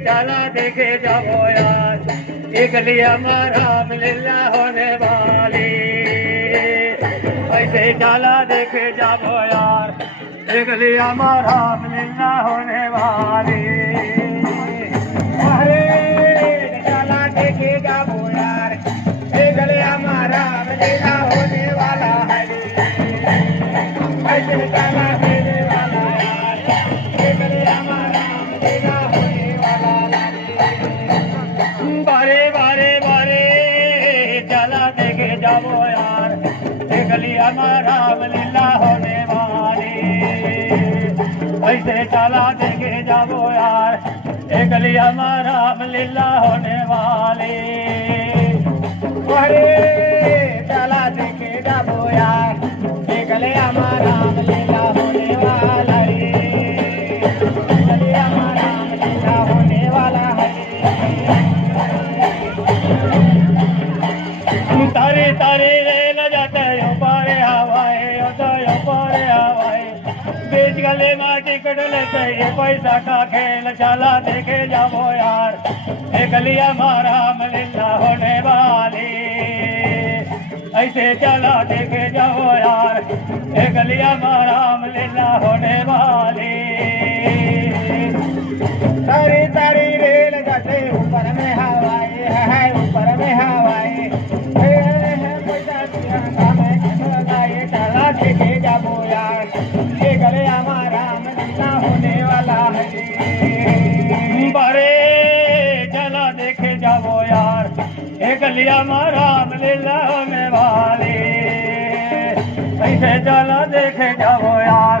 चला देखे जाओ यार, एक लिया राम लीला होने वाली। ऐसे चला देखे जाओ यार, एक लिया राम लीला होने वाली। अरे चला देखे जाओ यार, एक लिया राम लीला होने वाला है। ऐसे चला देने वाला यार, एक लिया राम लीला होने वाला। बारे बारे बारे चला देखे जाओ यार, एक लिया राम लीला होने वाली। ऐसे चला देखे जाओ यार, एक लिया राम लीला होने वाली। अरे चला देखे जाओ यार, एक लिया राम लीला होने वाला है। एक लिया राम लीला होने वाला है। तारे तारे रेल जाते ऊपर हवाए, ऊपर हवाए। बीच गले में टिकट लेते ये पैसा का खेल। चला देखे जाओ यार, एक लिया राम लीला होने वाली। ऐसे चला देखे जाओ यार, एक लिया राम लीला होने वाली। तारी तारी रेल जाते ऊपर में हवाए, है ऊपर में हवाए। चला देखे जाओ यार, एक लिया राम लीला होने वाला है। बड़े चला देखे जाओ यार, एक लिया राम लीला होने वाली। ऐसे चला देखे जाओ यार,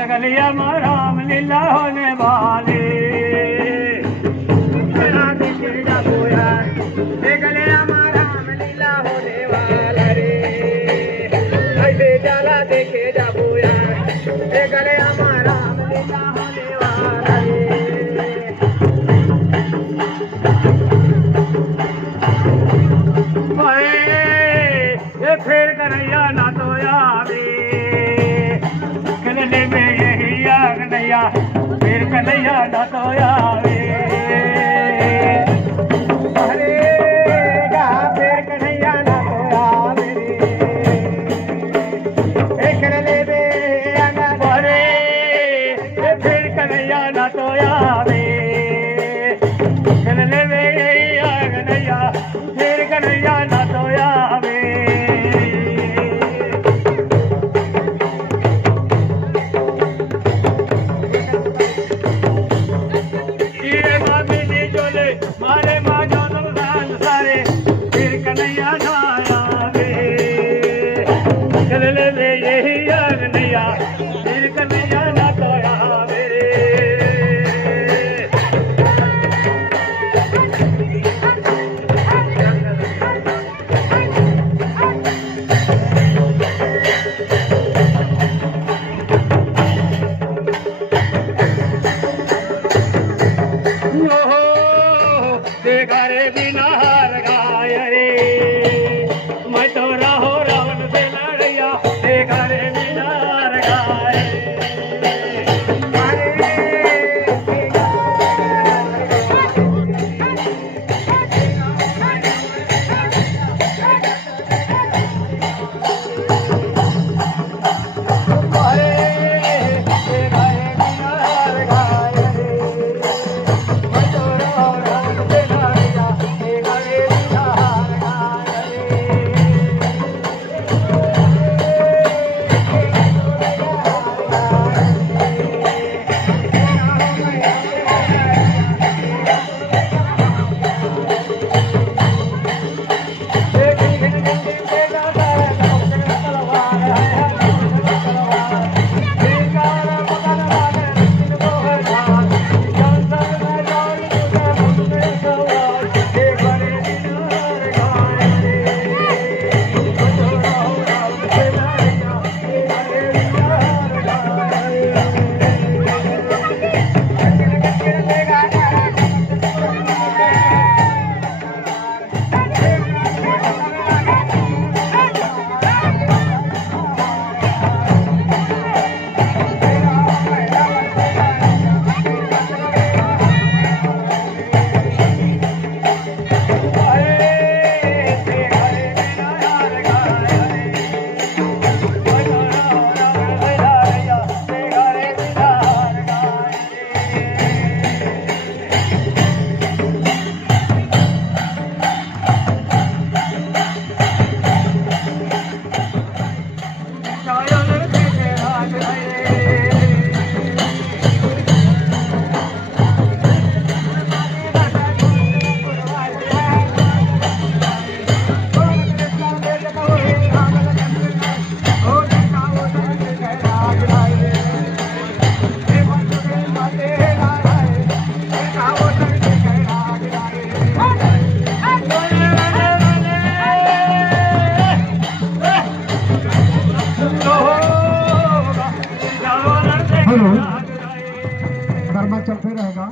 एक लिया राम लीला होने वाली। चला देखे जाओ यार, एक लिया राम लीला होने वाला रे। ऐसे चला देखे जाओ यार, एक लिया राम लीला होने वाला रे। ये फिर कन्हैया ना तो आवे, खेलने में यही आग नैया। फिर कन्हैया ना तो आवे। अरे फिर कन्हैया ना तो आवे रे। खेलने में अरे फिर कन्हैया ना तो आवे। खेलने में यही आग नैया। फिर कन्हैया ना तो आवे। मारे माँ जानो सारे, फिर कन्हैया ना आवे। चल ले यही आग नैया, फिर कन्हैया ना तो आवे। ड्रामा चलते रहेगा।